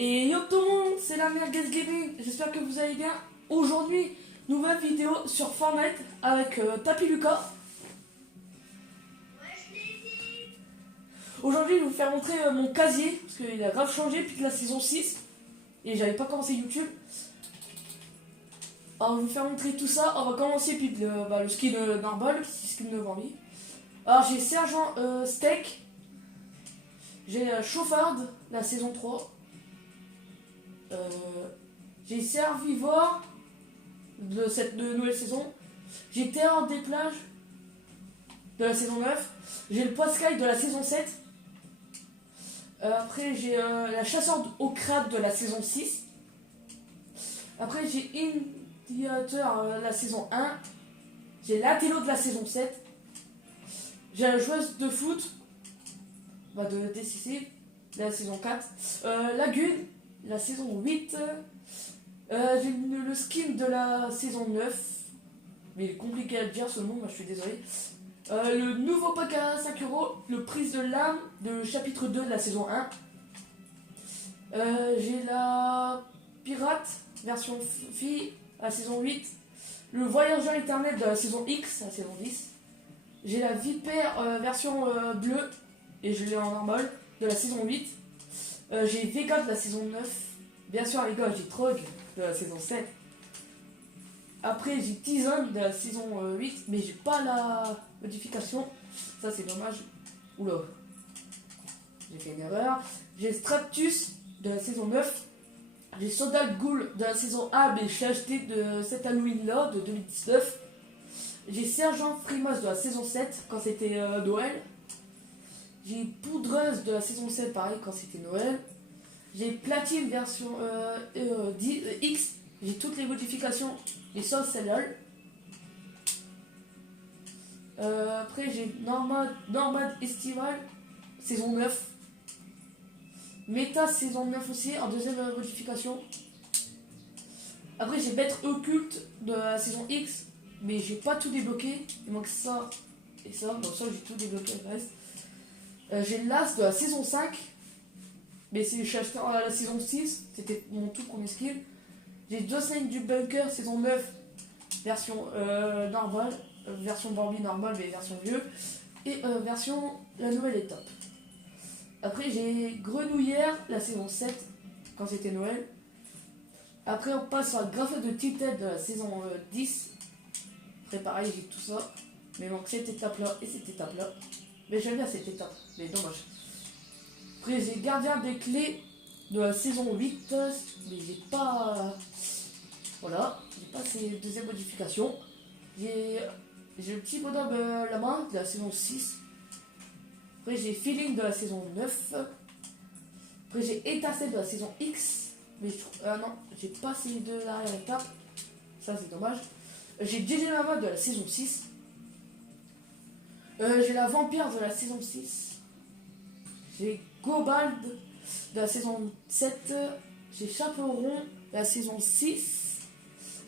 Et yo tout le monde, c'est la Merguez Gaming, j'espère que vous allez bien. Aujourd'hui, nouvelle vidéo sur Fortnite avec Tapi Lucas. Aujourd'hui, je vais vous faire montrer mon casier, parce qu'il a grave changé depuis la saison 6. Et j'avais pas commencé YouTube. Alors, je vais vous faire montrer tout ça. On va commencer puis le skin normal, skin de Bambi. Alors, j'ai Sergent Steak. J'ai Chauffard, la saison 3. J'ai Servivore de cette nouvelle saison. J'ai Terreur des plages de la saison 9. J'ai le Poiscaille de la saison 7. Après j'ai la chasseur au crabe de la saison 6. Après j'ai Indiateur la saison 1. J'ai l'Atello de la saison 7. J'ai la joueuse de foot de DCC de la saison 4. Lagune la saison 8. J'ai le skin de la saison 9. Mais il est compliqué à le dire ce nom, moi je suis désolé. Le nouveau pack à 5€, le prise de l'âme de chapitre 2 de la saison 1. J'ai la pirate version fille à la saison 8. Le voyageur éternel de la saison X à la saison 10. J'ai la vipère version bleue et je l'ai en normal de la saison 8. J'ai Vega de la saison 9. Bien sûr les gars, j'ai Trog de la saison 7. Après j'ai Tizon de la saison 8, mais j'ai pas la modification. Ça c'est dommage. Oula, j'ai fait une erreur. J'ai Stratus de la saison 9. J'ai Soldat Ghoul de la saison 1, mais je l'ai acheté de cet Halloween là, de 2019. J'ai Sergent Frimos de la saison 7, quand c'était Noël. J'ai Poudreuse de la saison 7, pareil, quand c'était Noël. J'ai Platine version X. J'ai toutes les modifications, les sauces celle-là. Après j'ai Normad Estival, saison 9. Méta saison 9 aussi, en deuxième modification. Après j'ai Maître Occulte de la saison X, mais j'ai pas tout débloqué. Il manque ça et ça, donc ça j'ai tout débloqué le reste. J'ai L'As de la saison 5, mais c'est je acheté à la saison 6, c'était mon tout premier skill. J'ai Jocelyn du Bunker saison 9, version normale, version Bambi normale mais version vieux, et version la nouvelle étape. Après j'ai Grenouillère la saison 7, quand c'était Noël. Après on passe sur la graphette de Titan de la saison 10. Après pareil j'ai tout ça, mais il manque cette étape là et cette étape là. Mais j'aime bien cette étape, mais dommage. Après j'ai Gardien des clés de la saison 8, mais j'ai pas... Voilà, j'ai pas ces deuxièmes modifications. J'ai le petit bonhomme la main de la saison 6. Après j'ai Feeling de la saison 9. Après j'ai Étincelle de la saison X. Mais non, j'ai pas ces deux dernières étapes. Ça c'est dommage. J'ai JJ Mama de la saison 6. J'ai la Vampire de la saison 6. J'ai Gobald de la saison 7. J'ai Chaperon de la saison 6.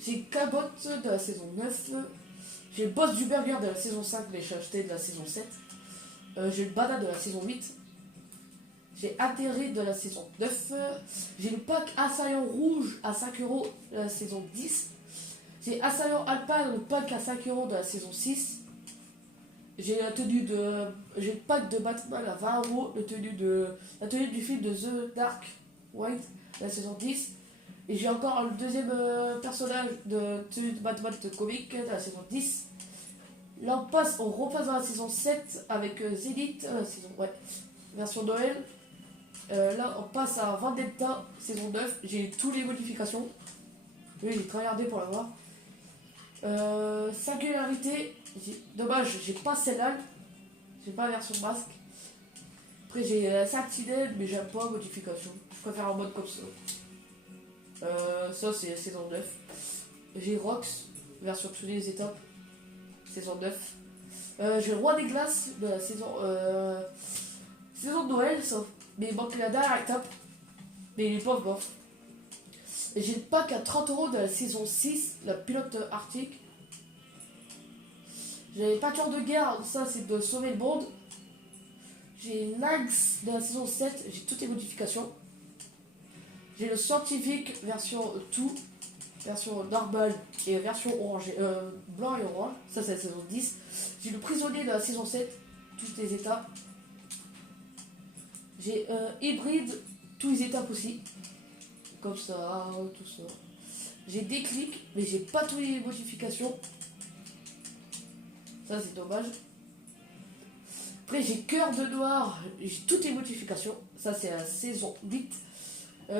J'ai Cabotte de la saison 9. J'ai le boss du burger de la saison 5, mais j'ai acheté de la saison 7. J'ai le Bada de la saison 8. J'ai Atterré de la saison 9. J'ai le pack Assaillant Rouge à 5€ de la saison 10. J'ai Assaillant Alpin, le pack à 5€ de la saison 6. J'ai la tenue de. J'ai le pack de Batman à 20€, la tenue du film de The Dark White de la saison 10. Et j'ai encore le deuxième personnage de tenue de Batman de comic de la saison 10. Là on repasse dans la saison 7 avec Zenith, version Noël. Là on passe à Vendetta, saison 9. J'ai toutes les modifications. Oui, j'ai regardé pour l'avoir. Singularité, dommage, j'ai pas celle-là. J'ai pas la version masque. Après j'ai la Sentinelle, mais j'aime pas modification. Je préfère en mode comme ça. Ça c'est saison 9. J'ai Rox, version toutes les étapes, saison 9. J'ai le Roi des Glaces de la saison de Noël, ça. Mais il manque la dernière étape. Mais il est pas bof. Et j'ai le pack à 30€ de la saison 6, la pilote arctique. J'ai les peinture de guerre, ça c'est de sauver le monde. J'ai Nags de la saison 7, j'ai toutes les modifications. J'ai le scientifique version tout, version normale et version orange, blanc et orange. Ça, c'est la saison 10. J'ai le prisonnier de la saison 7, toutes les étapes. J'ai hybride, tous les étapes aussi. Comme ça, tout ça. J'ai déclic, mais j'ai pas toutes les modifications. Ça, c'est dommage. Après, j'ai cœur de noir, j'ai toutes les modifications. Ça, c'est la saison 8.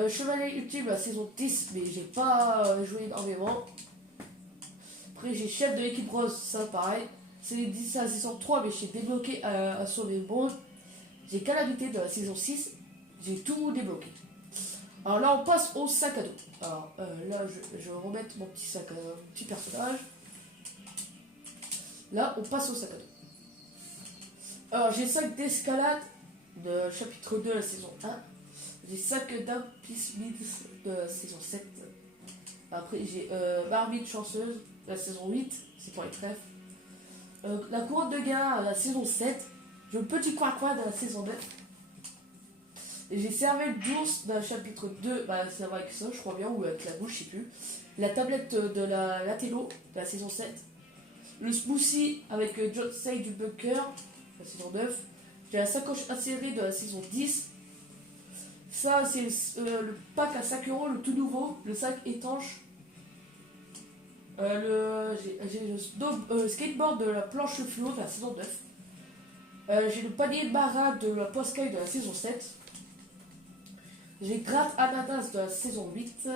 Chevalier ultime, la saison 10, mais j'ai pas joué énormément. Après, j'ai chef de l'équipe rose, ça pareil. C'est la saison 3, mais j'ai débloqué à sauver le monde. J'ai calamité de la saison 6, j'ai tout débloqué. Alors là, on passe au sac à dos. Alors là, je vais remettre mon petit sac, mon petit personnage. Là, on passe au sac à dos. Alors, j'ai 5 d'escalade de chapitre 2 de la saison 1. J'ai 5 d'impismid de la saison 7. Après, j'ai Marmite chanceuse de la saison 8. C'est pour les trèfles. La couronne de guerre, la saison 7. J'ai le petit coin de la saison 9. Et j'ai cervelle d'ours dans le chapitre 2. Bah, c'est avec ça, je crois bien, ou avec la bouche, je sais plus. La tablette de la Latello de la saison 7. Le smoothie avec John Say du Bunker, la saison 9. J'ai la sacoche insérée de la saison 10. Ça, c'est le pack à 5 euros, le tout nouveau, le sac étanche. J'ai le skateboard de la planche fluo de la saison 9. J'ai le panier marin de la Poscaille de la saison 7. J'ai gratte ananas de la saison 8.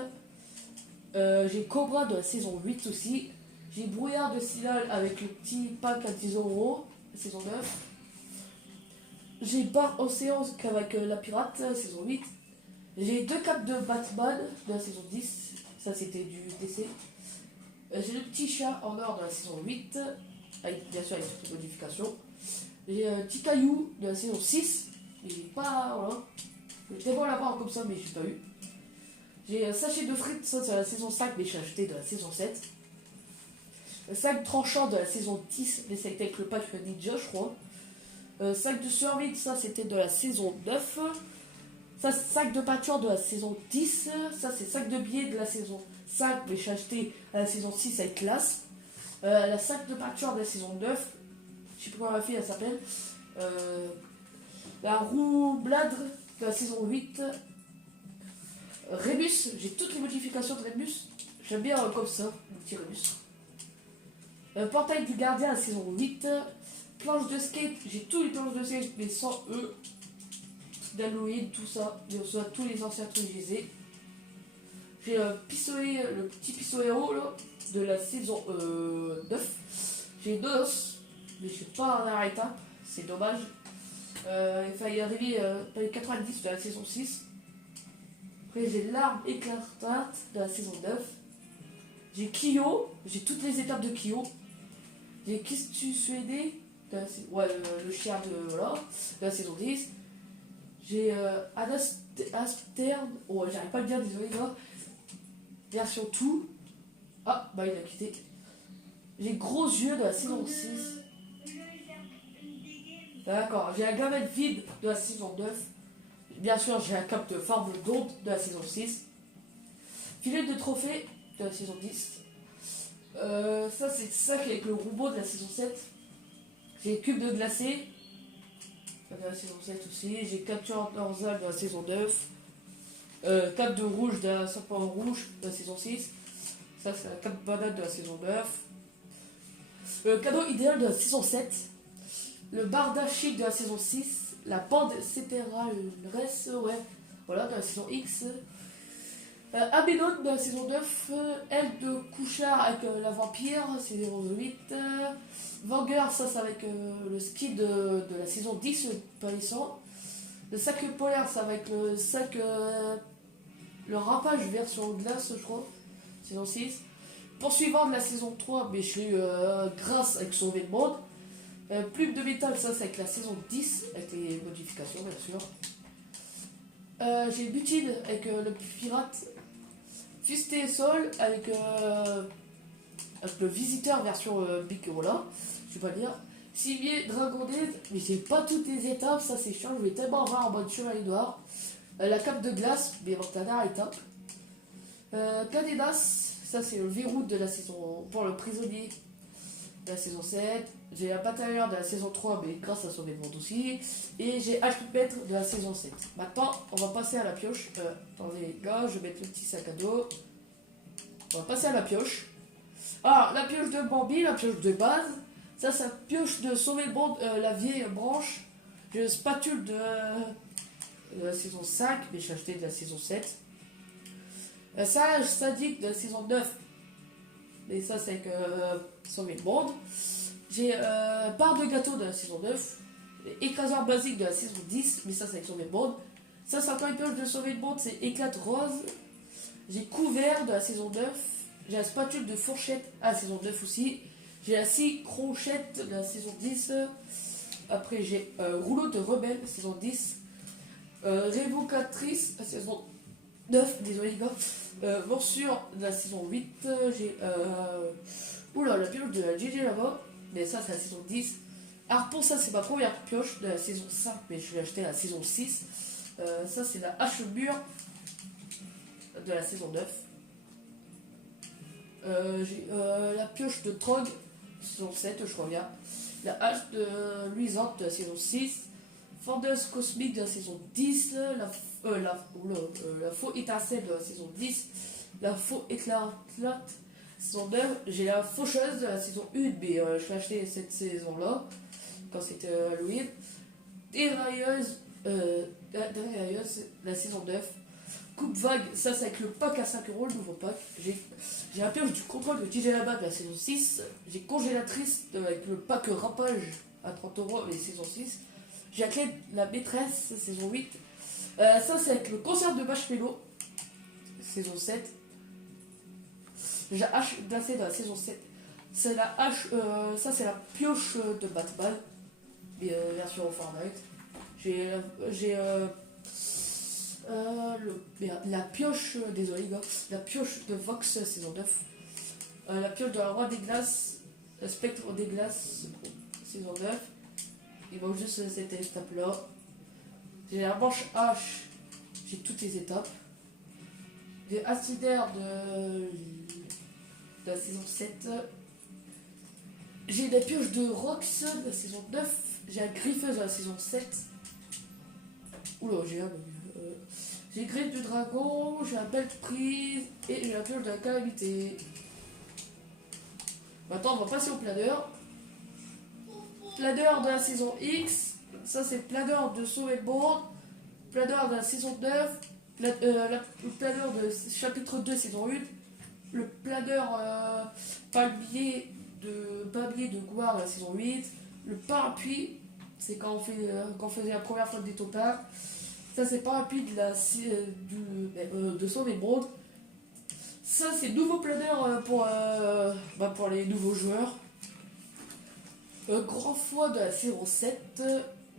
J'ai cobra de la saison 8 aussi. J'ai brouillard de Silal avec le petit pack à 10 euros, saison 9. J'ai bar océan avec la pirate, saison 8. J'ai 2 capes de Batman de la saison 10. Ça, c'était du DC. J'ai le petit chat en or de la saison 8. Avec, bien sûr, avec toutes les modifications. J'ai un petit caillou de la saison 6. J'ai pas. Voilà. J'étais bon l'avoir comme ça, mais j'ai pas eu. J'ai un sachet de frites, ça c'est la saison 5, mais j'ai acheté de la saison 7. Un sac tranchant de la saison 10, mais c'était avec le pack Ninja, je crois. Sac de survie, ça c'était de la saison 9. Ça, sac de peinture de la saison 10. Ça, c'est sac de billets de la saison 5, mais j'ai acheté à la saison 6 avec classe. La sac de peinture de la saison 9. Je sais plus comment la fille elle s'appelle. La roue bladre de la saison 8. Rébus, j'ai toutes les modifications de Rébus. J'aime bien comme ça, le petit Rébus. Portail du gardien, la saison 8. Planche de skate, j'ai tous les planches de skate, mais sans eux. D'Halloween, tout ça. Bien sûr, tous les anciens trucs, je les ai. J'ai le petit pistolet là, de la saison 9. J'ai 2 os, mais je suis pas en arrêtable, c'est dommage. Il fallait arriver dans les 90 de la saison 6. Après, j'ai l'arme éclatante de la saison 9. J'ai Kyo, j'ai toutes les étapes de Kyo. J'ai Kistu Suédé, ouais, le chien de la saison 10. J'ai Astern, oh, j'arrive pas à le dire, désolé, là. Version tout. Ah, bah il a quitté. J'ai gros yeux de la saison 6. D'accord, j'ai un gamelle vide de la saison 9. Bien sûr, j'ai un cap de forme d'onde de la saison 6. Filet de trophée de la saison 10. Ça, c'est ça qui est avec le robot de la saison 7. J'ai cube de glacé de la saison 7 aussi. J'ai capture dorsale de la saison 9. Cap de rouge de la serpent rouge de la saison 6. Ça, c'est la cape banane de la saison 9. Cadeau idéal de la saison 7. Le barda chic de la saison 6. La bande etc. Le reste, ouais. Voilà, de la saison X. Abédon de la saison 9. Aile de Couchard avec la vampire, c'est 08. Vanguard, ça c'est avec le ski de la saison 10, palissant. Le sac polaire, ça avec le sac. Le rapage version glace, je crois. Saison 6. Poursuivant de la saison 3, mais je l'ai eu grâce avec sauver le monde. Plume de métal, ça c'est avec la saison 10, avec les modifications bien sûr. J'ai Butine avec le pirate. Fusté et Sol avec le visiteur version Big Rolla, je vais pas dire. Cimier Dragonnet, mais j'ai pas toutes les étapes, ça c'est chiant, je vais tellement avoir en mode chevalier noir. La cape de glace, mais bon, la dernière étape. Cadenas, ça c'est le verrou de la saison pour le prisonnier de la saison 7. J'ai la batailleur de la saison 3, mais grâce à son événement aussi. Et j'ai H-Maître de la saison 7. Maintenant, on va passer à la pioche. Attendez, là, je vais mettre le petit sac à dos. On va passer à la pioche. Ah, la pioche de Bambi, la pioche de base. Ça, c'est la pioche de sauver le monde, la vieille branche. J'ai une spatule de la saison 5, mais j'ai acheté de la saison 7. Sage sadique de la saison 9. Mais ça, c'est avec sauver le monde. J'ai part de gâteau de la saison 9. Écraseur basique de la saison 10. Mais ça, c'est avec sauver le monde. Ça, c'est encore une pioche de sauver le monde. C'est éclate rose. J'ai couvert de la saison 9. J'ai la spatule de fourchette à la saison 9 aussi. J'ai la scie crochette de la saison 10. Après, j'ai rouleau de rebelle, saison 10. Révocatrice, saison 9. Désolé, les gars. Morsure de la saison 8. J'ai. Oula, la pioche de la GG là-bas. Mais ça, c'est la saison 10. Harpon, ça, c'est ma première pioche de la saison 5. Mais je l'ai acheté à la saison 6. Ça, c'est la hache mûre de la saison 9. J'ai la pioche de Trog, saison 7, je crois bien. La hache de luisante de la saison 6. Fendeuse cosmique de la saison 10. La faux étincelle de la saison 10. La faux éclatante saison 9. J'ai la faucheuse de la saison 1, mais je l'ai acheté cette saison-là, quand c'était Halloween. Dérailleuse, la saison 9. Coupe vague, ça c'est avec le pack à 5€, le nouveau pack. J'ai un pioche du contrôle de TJ Labat de la saison 6. J'ai congélatrice avec le pack rapage à 30€, les saison 6. J'ai la clé de la maîtresse, saison 8. Ça c'est avec le concert de marshmallow, saison 7. J'ai la hache glacée de la saison 7. C'est la hache, ça c'est la pioche de Batman, version Fortnite. J'ai la pioche, désolé gars, la pioche de Vox saison 9. La pioche de la roi des glaces, le spectre des glaces saison 9. Il manque juste cette étape là. J'ai la manche H, j'ai toutes les étapes. J'ai acidaire de la saison 7. J'ai la pioche de Rox de la saison 9. J'ai la griffeuse de la saison 7. Oula, j'ai griffe du dragon, j'ai un belle prise et j'ai la pioche de la calamité. Maintenant, on va passer au planeur. Planeur de la saison X. Ça, c'est planeur de sauver le monde. Planeur de la saison 9. Le planeur de chapitre 2, saison 1. Le planeur palmier de Gouard, la saison 8. Le parapluie, c'est quand on faisait la première fois des topins. Ça, c'est parapluie de sauver le monde. Ça, c'est nouveau planeur pour les nouveaux joueurs. Grand foie de la saison 7.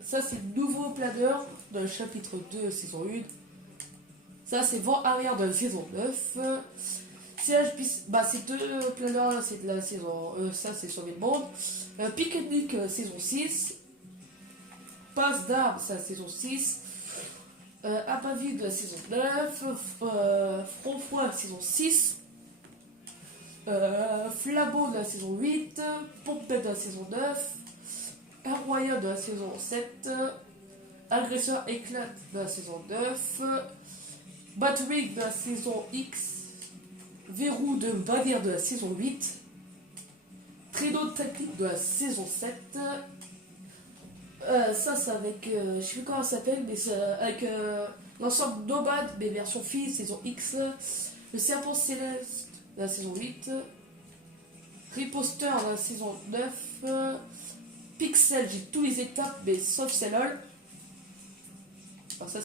Ça, c'est nouveau planeur dans le chapitre 2, saison 1. Ça, c'est vent arrière de la saison 9. C'est deux planeurs là, c'est de la saison. Ça, c'est sauver le monde. Pique-nique, saison 6. Passe d'armes, c'est la saison 6. Apavis de la saison 9. Front froid, saison 6. Flambeau de la saison 8. Pompette de la saison 9. Royal de la saison 7. Agresseur éclate de la saison 9. Batwing de la saison X. Verrou de Bavière de la saison 8. Traîneau tactique de la saison 7. Ça c'est avec, je sais plus comment ça s'appelle, mais c'est avec l'ensemble Nomade, mais version fille, saison X. Le serpent céleste de la saison 8. Riposter de la saison 9. Pixel, j'ai tous les étapes, mais sauf celle-là. Alors ça,